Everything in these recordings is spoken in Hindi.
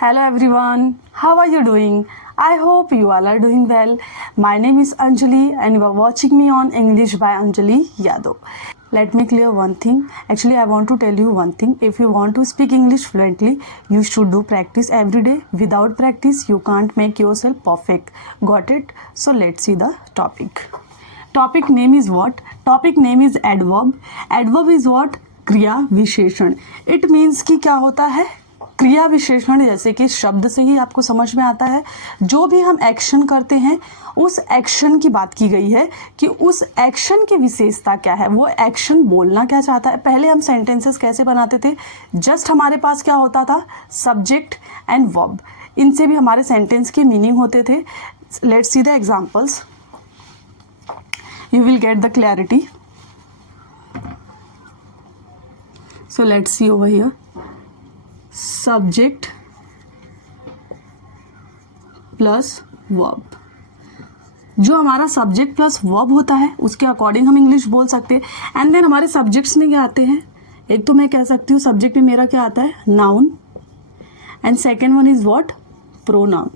Hello everyone, how are you doing? I hope you all are doing well. My name is Anjali and you are watching me on English by Anjali Yadav. Let me clear one thing. Actually, I want to tell you one thing. If you want to speak English fluently, you should do practice every day. Without practice, you can't make yourself perfect. Got it? So let's see the topic. Topic name is what? Topic name is adverb. Adverb is what? क्रिया विशेषण. It means कि क्या होता है? क्रिया विशेषण जैसे कि शब्द से ही आपको समझ में आता है, जो भी हम एक्शन करते हैं उस एक्शन की बात की गई है कि उस एक्शन की विशेषता क्या है, वो एक्शन बोलना क्या चाहता है. पहले हम सेंटेंसेस कैसे बनाते थे? जस्ट हमारे पास क्या होता था? Subject and verb. इनसे भी हमारे सेंटेंस के मीनिंग होते थे. Let's see the examples, you will get the clarity. So let's see over here. Subject plus verb. जो हमारा सब्जेक्ट प्लस वर्ब होता है उसके अकॉर्डिंग हम इंग्लिश बोल सकते हैं. एंड देन हमारे सब्जेक्ट्स में क्या आते हैं? एक तो मैं कह सकती हूँ सब्जेक्ट में मेरा क्या आता है? Noun. And second one is what? Pronoun.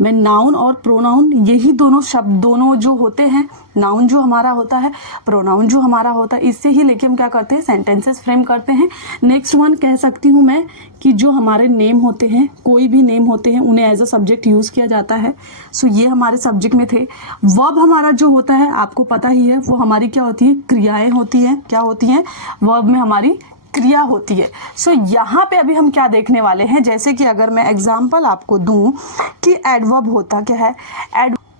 मैं नाउन और प्रोनाउन, यही दोनों शब्द, दोनों जो होते हैं, नाउन जो हमारा होता है, प्रोनाउन जो हमारा होता है, इससे ही लेके हम क्या करते हैं? सेंटेंसेस फ्रेम करते हैं. नेक्स्ट वन कह सकती हूँ मैं कि जो हमारे नेम होते हैं, कोई भी नेम होते हैं, उन्हें एज अ सब्जेक्ट यूज़ किया जाता है. सो ये हमारे सब्जेक्ट में थे. वर्ब हमारा जो होता है आपको पता ही है, वो हमारी क्या होती है? क्रियाएँ होती हैं. क्या होती हैं? वर्ब में हमारी क्रिया होती है. सो यहाँ पे अभी हम क्या देखने वाले हैं? जैसे कि अगर मैं एग्जाम्पल आपको दूं कि एडवर्ब होता क्या है.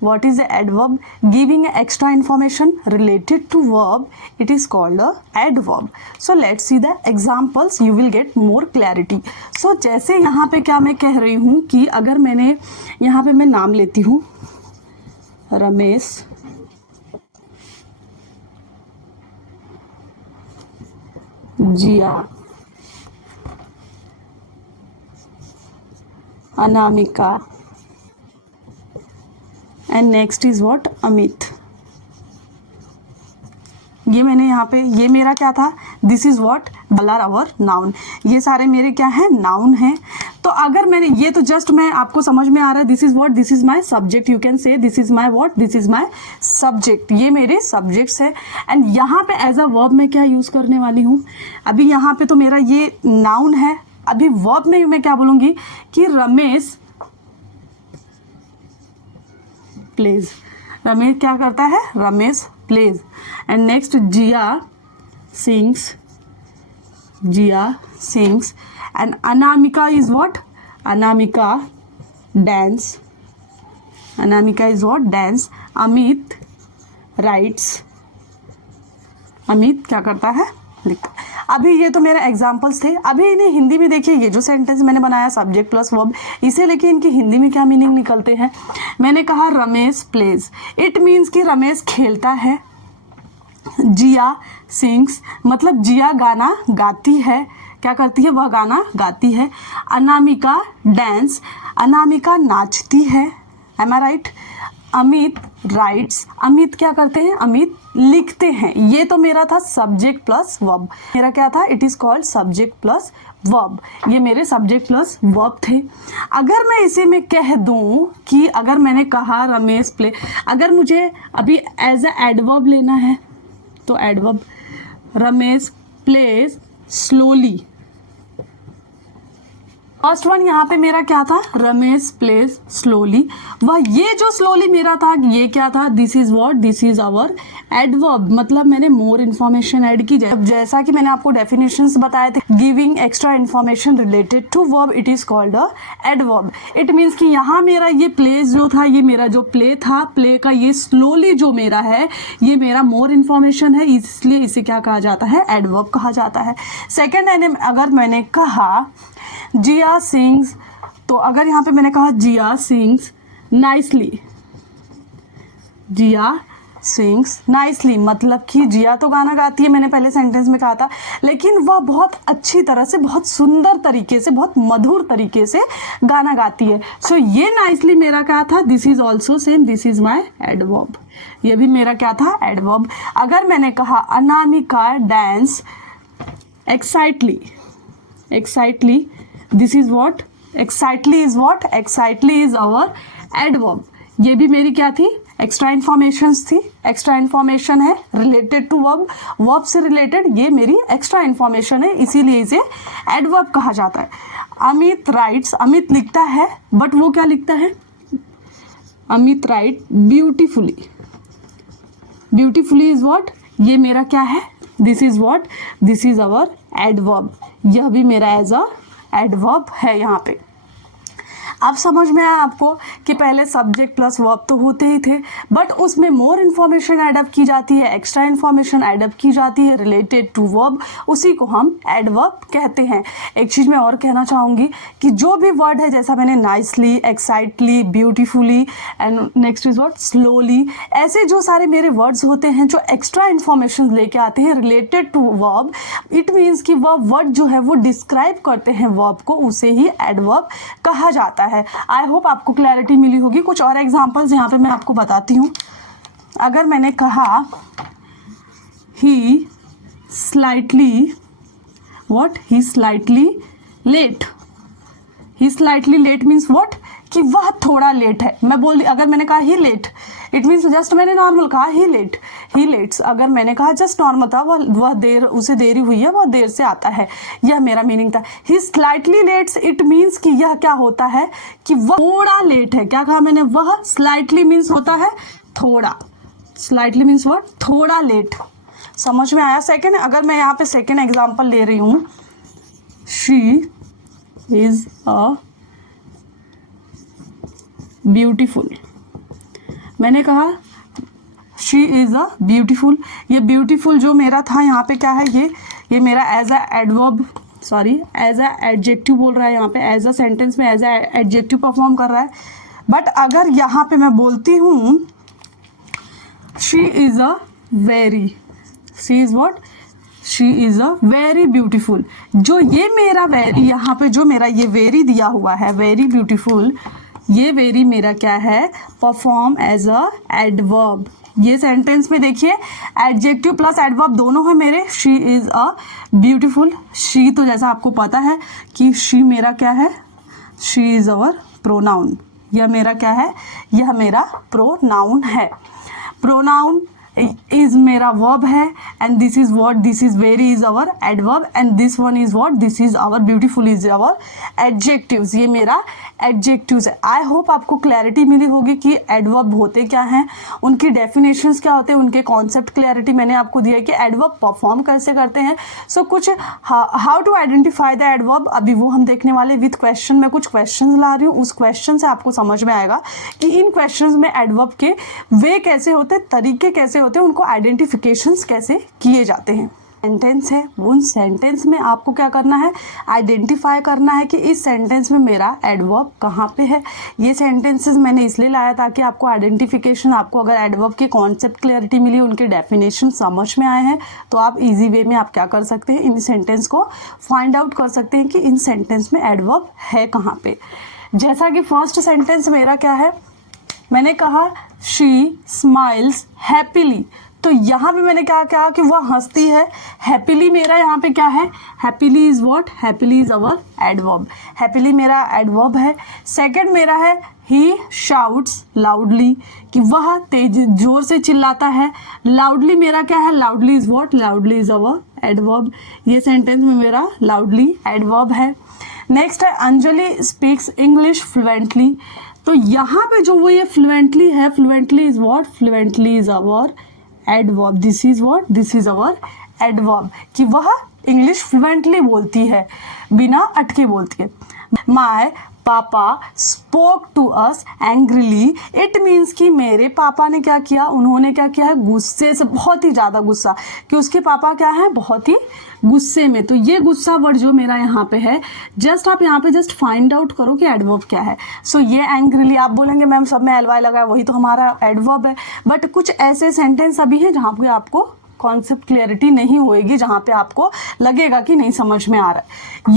What is the adverb? Giving extra information related to verb, it is called a adverb. So let's see the examples, you will get more clarity. So जैसे यहाँ पे क्या मैं कह रही हूँ कि अगर मैंने यहाँ पे मैं नाम लेती हूँ Ramesh, Jiya, Anamika, and next is what? Amit. ये मैंने यहाँ पे, ये मेरा क्या था? This is what? बलर आवर नाउन. ये सारे मेरे क्या हैं? नाउन हैं. तो अगर मैंने ये, तो जस्ट मैं आपको समझ में आ रहा है, this is what? This is my subject. You can say this is my what? This is my subject. ये मेरे सब्जेक्ट्स है. एंड यहाँ पे एज अ वर्ब मैं क्या यूज करने वाली हूँ? अभी यहाँ पे तो मेरा ये नाउन है. अभी वर्ब में मैं क्या बोलूंगी कि रमेश प्लेज. रमेश क्या करता है? Ramesh plays. And next Jiya sings. Jiya sings. And Anamika is what? Anamika dance. Anamika is what? Dance. Amit writes. Amit क्या करता है? लिखता. अभी ये तो मेरे एग्जाम्पल्स थे. अभी इन्हें हिंदी में देखिए, ये जो सेंटेंस मैंने बनाया सब्जेक्ट प्लस वर्ब, इसे लेके इनकी हिंदी में क्या मीनिंग निकलते हैं. मैंने कहा रमेश प्लेज, इट मीन्स कि रमेश खेलता है. जिया सिंग्स, मतलब जिया गाना गाती है. क्या करती है? वह गाना गाती है. अनामिका डांस, अनामिका नाचती है. एम आई राइट? अमित राइट्स, अमित क्या करते हैं? अमित लिखते हैं. ये तो मेरा था सब्जेक्ट प्लस वर्ब. मेरा क्या था? It is called subject plus verb. ये मेरे सब्जेक्ट प्लस वर्ब थे. अगर मैं इसे मैं कह दूं कि अगर मैंने कहा रमेश प्ले, अगर मुझे अभी एज अ एडवर्ब लेना है तो adverb Ramesh plays slowly. First one यहाँ पे मेरा क्या था? Ramesh plays slowly. वह ये जो स्लोली मेरा था, ये क्या था? This is what? This is our adverb. मतलब मैंने मोर इन्फॉर्मेशन ऐड की. जैसा कि मैंने आपको डेफिनेशंस बताए थे, giving extra information related to verb, it is called a adverb. It means कि यहाँ मेरा ये प्लेज जो था, ये मेरा जो प्ले था, प्ले का ये स्लोली जो मेरा है, ये मेरा मोर इन्फॉर्मेशन है, इसलिए इसे क्या कहा जाता है? एडवर्ब कहा जाता है. सेकेंड, अगर मैंने कहा जिया सिंग्स, तो अगर यहाँ पे मैंने कहा जिया सिंग्स नाइसली, जिया सिंग्स नाइसली, मतलब कि जिया तो गाना गाती है, मैंने पहले सेंटेंस में कहा था, लेकिन वह बहुत अच्छी तरह से, बहुत सुंदर तरीके से, बहुत मधुर तरीके से गाना गाती है. सो ये नाइसली मेरा क्या था? This is also same, this is my adverb. ये भी मेरा क्या था? एडवर्ब. अगर मैंने कहा Anamika dance excitedly, excitedly, this is what? Excitedly is what, excitedly is our adverb. ये भी मेरी क्या थी, एक्स्ट्रा इन्फॉर्मेशन थी, एक्स्ट्रा इन्फॉर्मेशन है रिलेटेड टू वर्ब, वर्ब से रिलेटेड ये मेरी एक्स्ट्रा इन्फॉर्मेशन है, इसीलिए इसे एडवर्ब कहा जाता है। अमित राइट्स, अमित लिखता है, बट वो क्या लिखता है, Amit write beautifully, beautifully is what, ये मेरा क्या है, this is what, this is our adverb, यह भी मेरा एज अ एडवर्ब है यहाँ पे। अब समझ में आया आपको कि पहले सब्जेक्ट प्लस वर्ब तो होते ही थे, बट उसमें मोर इन्फॉर्मेशन एडअप की जाती है, एक्स्ट्रा इन्फॉर्मेशन एडअप की जाती है रिलेटेड टू वर्ब, उसी को हम एडवर्ब कहते हैं। एक चीज़ मैं और कहना चाहूँगी कि जो भी वर्ड है, जैसा मैंने nicely, excitedly, beautifully and next is what, slowly, ऐसे जो सारे मेरे वर्ड्स होते हैं जो एक्स्ट्रा इन्फॉर्मेशन लेके आते हैं related to verb, it means कि वह वर्ड जो है वो डिस्क्राइब करते हैं वर्ब को, उसे ही एडवर्ब कहा जाता है। आई होप आपको क्लैरिटी मिली होगी। कुछ और एग्जांपल्स यहाँ पे मैं आपको बताती हूँ। अगर मैंने कहा he slightly what, he slightly late, he slightly late means what, कि वह थोड़ा लेट है। मैं बोल, अगर मैंने कहा ही लेट, इट मीन्स जस्ट मैंने नॉर्मल कहा ही लेट, ही लेट्स। अगर मैंने कहा जस्ट नॉर्मल था, वह देर, उसे देरी हुई है, वह देर से आता है, यह मेरा मीनिंग था। ही स्लाइटली लेट्स, इट मीन्स कि यह क्या होता है कि वह थोड़ा लेट है। क्या कहा मैंने, वह स्लाइटली मीन्स होता है थोड़ा, स्लाइटली मीन्स व्हाट, थोड़ा लेट। समझ में आया। सेकेंड, अगर मैं यहाँ पे सेकेंड एग्जाम्पल ले रही हूँ, शी इज अ ब्यूटीफुल, मैंने कहा शी इज़ अ ब्यूटीफुल, ये ब्यूटीफुल जो मेरा था यहाँ पे क्या है, ये मेरा as a adverb, sorry as a adjective बोल रहा है यहाँ पे, एज अ सेंटेंस में एज अ एडजेक्टिव परफॉर्म कर रहा है। बट अगर यहाँ पे मैं बोलती हूँ she is a very, she is what, she is a very beautiful, जो ये मेरा वेरी, यहाँ पे जो मेरा ये वेरी दिया हुआ है, वेरी ब्यूटीफुल, ये वेरी मेरा क्या है, परफॉर्म एज अ एडवर्ब। ये सेंटेंस में देखिए एडजेक्टिव प्लस एडवर्ब दोनों है मेरे। She is a beautiful, she तो जैसा आपको पता है कि शी मेरा क्या है, शी इज़ अवर प्रोनाउन, यह मेरा क्या है, यह मेरा प्रोनाउन है। प्रोनाउन इज मेरा वर्ब है, and this is what, this is very is our adverb, and this one is what, this is our beautiful is our adjectives, ये मेरा एडजेक्टिव्स है। आई होप आपको क्लैरिटी मिली होगी कि एडवर्ब होते क्या हैं, उनकी डेफिनेशंस क्या होते हैं, उनके कॉन्सेप्ट क्लैरिटी मैंने आपको दिया है कि एडवर्ब परफॉर्म कैसे करते हैं। सो कुछ how to identify the adverb, अभी वो हम देखने वाले विद क्वेश्चन। मैं कुछ क्वेश्चन ला रही हूँ, उस क्वेश्चन से आपको समझ में आएगा कि इन क्वेश्चन में एडवर्ब के वे कैसे होते, तरीके कैसे होते हैं, उनको आइडेंटिफिकेशंस कैसे किए जाते हैं। सेंटेंस है, उन सेंटेंस में आपको क्या करना है, आइडेंटिफाई करना है कि इस सेंटेंस में मेरा एडवर्ब कहाँ पे है। ये सेंटेंसेस मैंने इसलिए लाया ताकि आपको आइडेंटिफिकेशन, आपको अगर एडवर्ब की कॉन्सेप्ट क्लैरिटी मिली, उनके डेफिनेशन समझ में आए हैं, तो आप इजी वे में आप क्या कर सकते हैं, इन सेंटेंस को फाइंड आउट कर सकते हैं कि इन सेंटेंस में एडवर्ब है कहाँ पे। जैसा कि फर्स्ट सेंटेंस मेरा क्या है, मैंने कहा शी स्माइल्स हैप्पीली, तो यहाँ पे मैंने क्या कहा कि वह हंसती है। हैप्पीली मेरा यहाँ पे क्या है, happily is what, happily is our adverb, happily मेरा एडवर्ब है। सेकंड मेरा है ही शाउट्स लाउडली, कि वह तेज जोर से चिल्लाता है। लाउडली मेरा क्या है, loudly is what, loudly is our adverb, ये सेंटेंस में मेरा लाउडली एडवर्ब है। नेक्स्ट है अंजलि स्पीक्स इंग्लिश फ्लुएंटली, तो यहाँ पे जो वो ये फ्लुएंटली है, fluently is what, fluently is our adverb, this is what, this is our adverb, कि वह इंग्लिश फ्लुएंटली बोलती है, बिना अटके बोलती है। My papa spoke to us angrily, it means कि मेरे पापा ने क्या किया, उन्होंने क्या किया है, गुस्से से, बहुत ही ज़्यादा गुस्सा, कि उसके पापा क्या है, बहुत ही गुस्से में। तो ये गुस्सा वर्ड जो मेरा यहाँ पे है, जस्ट आप यहाँ पे जस्ट फाइंड आउट करो कि एडवर्ब क्या है। सो ये एंग्रीली, आप बोलेंगे मैम सब में एलवाई लगा है, वही तो हमारा एडवर्ब है, बट कुछ ऐसे सेंटेंस अभी हैं जहाँ पे आपको कॉन्सेप्ट क्लियरिटी नहीं होएगी, जहाँ पे आपको लगेगा कि नहीं समझ में आ रहा है।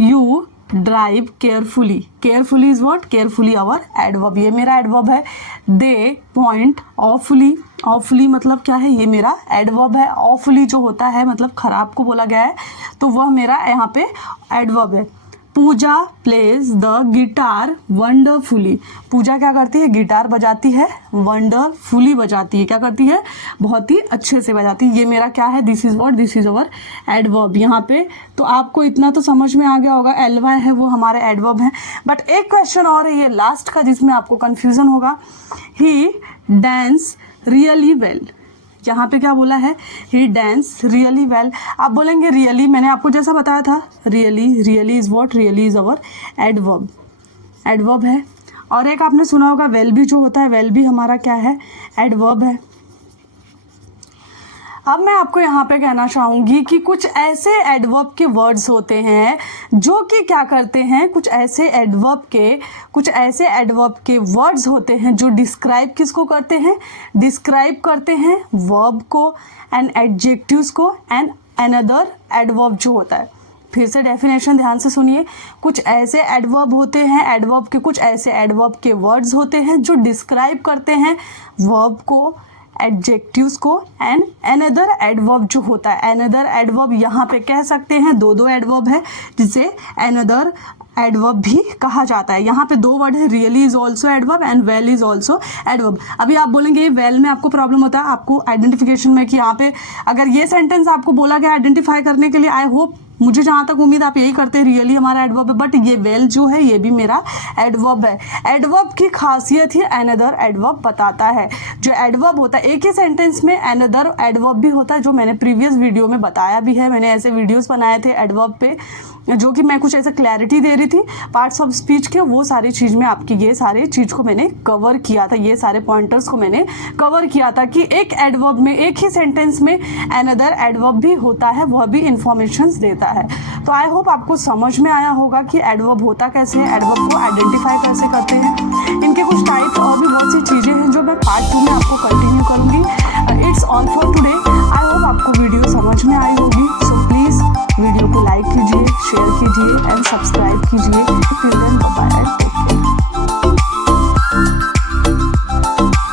You drive carefully, carefully is what, carefully our adverb, ये मेरा एडवर्ब है। दे पॉइंट ऑफुली, ऑफुली मतलब क्या है, ये मेरा एडवर्ब है। ऑफुली जो होता है मतलब खराब को बोला गया है, तो वह मेरा यहाँ पे एडवर्ब है। पूजा प्लेज द गिटार वंडरफुली। पूजा क्या करती है? गिटार बजाती है, वंडरफुली बजाती है। क्या करती है? बहुत ही अच्छे से बजाती है। ये मेरा क्या है? This is what? This is our adverb. यहाँ पे तो आपको इतना तो समझ में आ गया होगा, एलवाई है वो हमारे एडवर्ब है। बट एक क्वेश्चन और है ये लास्ट का जिसमें आपको कंफ्यूजन होगा। ही डांस रियली वेल। यहाँ पे क्या बोला है? ही डांस रियली वेल। आप बोलेंगे रियली, मैंने आपको जैसा बताया था, really, really is what? Really is our adverb, adverb है। और एक आपने सुना होगा वेल भी, जो होता है वेल भी हमारा क्या है? एडवर्ब है। अब मैं आपको यहाँ पे कहना चाहूँगी कि कुछ ऐसे एडवर्ब के वर्ड्स होते हैं जो कि क्या करते हैं, कुछ ऐसे एडवर्ब के वर्ड्स होते हैं जो डिस्क्राइब किसको करते हैं? डिस्क्राइब करते हैं वर्ब को एंड एडजेक्टिव्स को एंड अनदर एडवर्ब जो होता है। फिर से डेफिनेशन ध्यान से सुनिए। कुछ ऐसे एडवर्ब होते हैं, एडवर्ब के कुछ ऐसे एडवर्ब के वर्ड्स होते हैं जो डिस्क्राइब करते हैं वर्ब को, एडजेक्टिव्स को एंड अनदर एडवर्ब जो होता है। अनदर एडवर्ब यहाँ पे कह सकते हैं, दो एडवर्ब है जिसे अनदर एडवर्ब भी कहा जाता है। यहाँ पे 2 वर्ड है, really is also adverb and well is also adverb. अभी आप बोलेंगे वेल में आपको प्रॉब्लम होता है आपको आइडेंटिफिकेशन में, कि यहाँ पे अगर ये सेंटेंस आपको बोला गया आइडेंटिफाई करने के लिए, आई होप, मुझे जहाँ तक उम्मीद आप यही करते हैं, रियली हमारा एडवर्ब है, बट ये वेल जो है ये भी मेरा एडवर्ब है। एडवर्ब की खासियत ही अनदर एडवर्ब बताता है। जो एडवर्ब होता है एक ही सेंटेंस में अनदर एडवर्ब भी होता है, जो मैंने प्रीवियस वीडियो में बताया भी है। मैंने ऐसे वीडियोस बनाए थे एडवर्ब पे, जो कि मैं कुछ ऐसे क्लैरिटी दे रही थी पार्ट्स ऑफ स्पीच के, वो सारी चीज़ में आपकी ये सारे चीज़ को मैंने कवर किया था, ये सारे पॉइंटर्स को मैंने कवर किया था कि एक एडवर्ब में, एक ही सेंटेंस में अनदर एडवर्ब भी होता है, वह भी इंफॉर्मेशंस देता है। तो आई होप आपको समझ में आया होगा कि एडवर्ब होता कैसे है, एडवर्ब को आइडेंटिफाई कैसे करते हैं, इनके कुछ टाइप्स और भी बहुत सी चीज़ें हैं जो मैं पार्ट 2 में आपको कंटिन्यू करूँगी। It's all for today. I hope आपको वीडियो समझ में आई होगी। सो प्लीज़ वीडियो को लाइक कीजिए, शेयर कीजिए एंड सब्सक्राइब कीजिए। Till then bye bye.